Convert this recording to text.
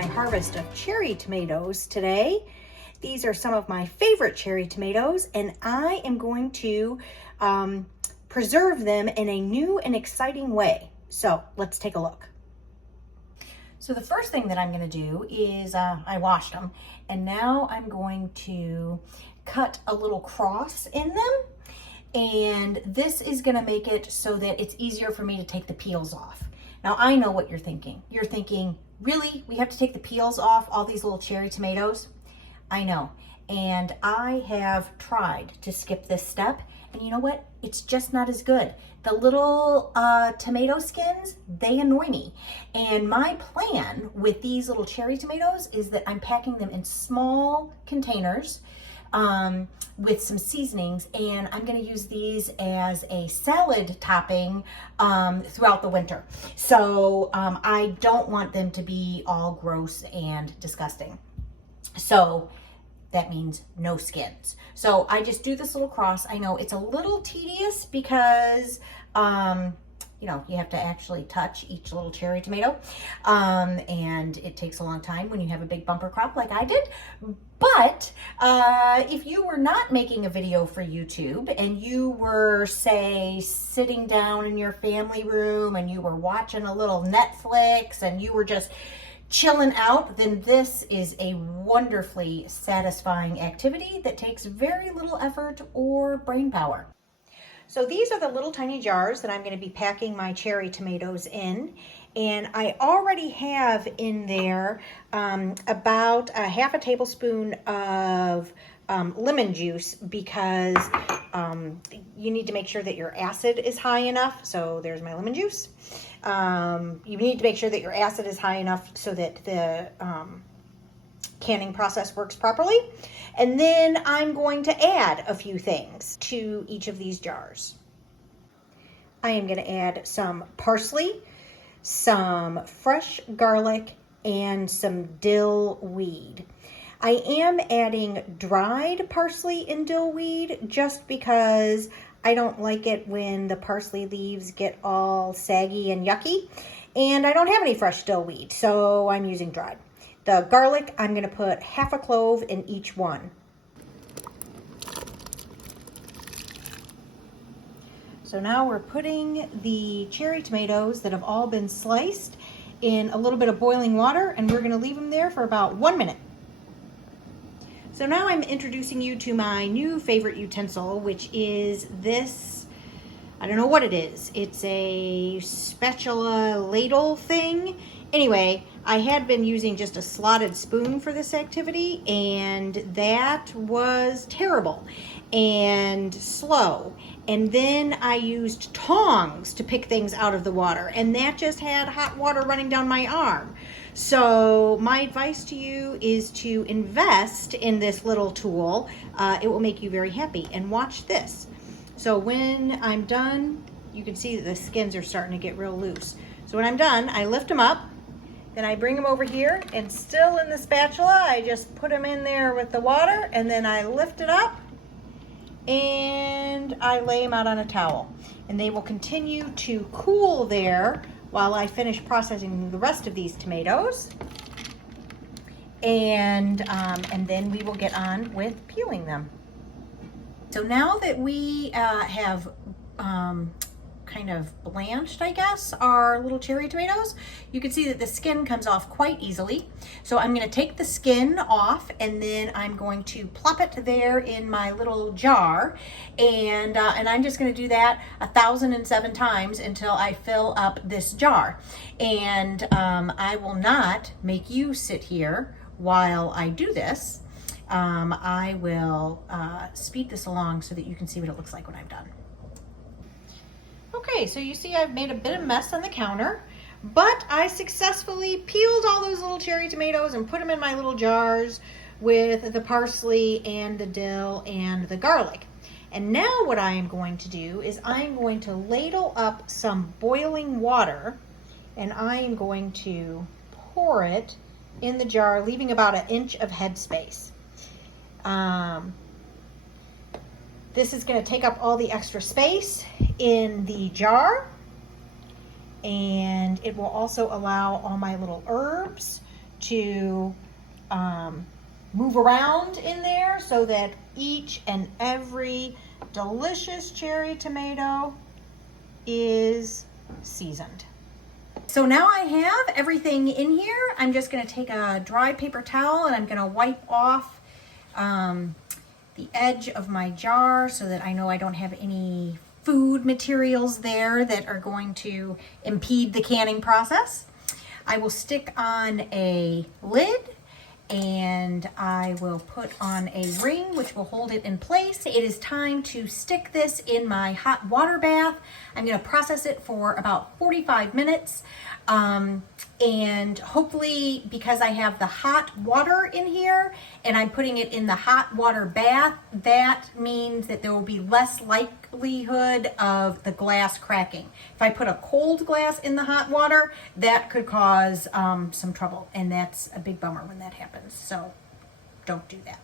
my harvest of cherry tomatoes today. These are some of my favorite cherry tomatoes, and I am going to preserve them in a new and exciting way. So let's take a look. So the first thing that I'm going to do is I washed them, and now I'm going to cut a little cross in them, and this is going to make it so that it's easier for me to take the peels off. Now I know what you're thinking. You're thinking, really? We have to take the peels off all these little cherry tomatoes? I know, and I have tried to skip this step, and you know what? It's just not as good. The little tomato skins, they annoy me. And my plan with these little cherry tomatoes is that I'm packing them in small containers with some seasonings, and I'm gonna use these as a salad topping throughout the winter. So I don't want them to be all gross and disgusting. So that means no skins. So I just do this little cross. I know it's a little tedious because, you know, you have to actually touch each little cherry tomato. And it takes a long time when you have a big bumper crop like I did. But if you were not making a video for YouTube and you were, say, sitting down in your family room and you were watching a little Netflix and you were just chilling out, then this is a wonderfully satisfying activity that takes very little effort or brain power. So these are the little tiny jars that I'm going to be packing my cherry tomatoes in, and I already have in there about a half a tablespoon of lemon juice, because you need to make sure that your acid is high enough. So there's my lemon juice. You need to make sure that your acid is high enough so that the canning process works properly. And then I'm going to add a few things to each of these jars. I am going to add some parsley, some fresh garlic, and some dill weed. I am adding dried parsley and dill weed just because I don't like it when the parsley leaves get all saggy and yucky, and I don't have any fresh dill weed, so I'm using dried. The garlic, I'm going to put half a clove in each one. So now we're putting the cherry tomatoes that have all been sliced in a little bit of boiling water, and we're going to leave them there for about 1 minute. So now I'm introducing you to my new favorite utensil, which is this, I don't know what it is. It's a spatula ladle thing. Anyway, I had been using just a slotted spoon for this activity, and that was terrible and slow. And then I used tongs to pick things out of the water, and that just had hot water running down my arm. So my advice to you is to invest in this little tool. It will make you very happy. And watch this. So when I'm done, you can see that the skins are starting to get real loose. So when I'm done, I lift them up, then I bring them over here, and still in the spatula, I just put them in there with the water, and then I lift it up and I lay them out on a towel. And they will continue to cool there while I finish processing the rest of these tomatoes. And then we will get on with peeling them. So now that we have kind of blanched, I guess, our little cherry tomatoes, you can see that the skin comes off quite easily. So I'm going to take the skin off, and then I'm going to plop it there in my little jar, and I'm just going to do that 1,007 times until I fill up this jar. And I will not make you sit here while I do this. I will speed this along so that you can see what it looks like when I'm done. Okay, so you see I've made a bit of mess on the counter, but I successfully peeled all those little cherry tomatoes and put them in my little jars with the parsley and the dill and the garlic. And now what I am going to do is I'm going to ladle up some boiling water, and I am going to pour it in the jar, leaving about 1 inch of headspace. This is going to take up all the extra space in the jar, and it will also allow all my little herbs to move around in there so that each and every delicious cherry tomato is seasoned. So now I have everything in here. I'm just going to take a dry paper towel and I'm going to wipe off the edge of my jar so that I know I don't have any food materials there that are going to impede the canning process. I will stick on a lid and I will put on a ring which will hold it in place. It is time to stick this in my hot water bath. I'm going to process it for about 45 minutes. And hopefully, because I have the hot water in here and I'm putting it in the hot water bath, that means that there will be less likelihood of the glass cracking. If I put a cold glass in the hot water, that could cause some trouble, and that's a big bummer when that happens. So don't do that.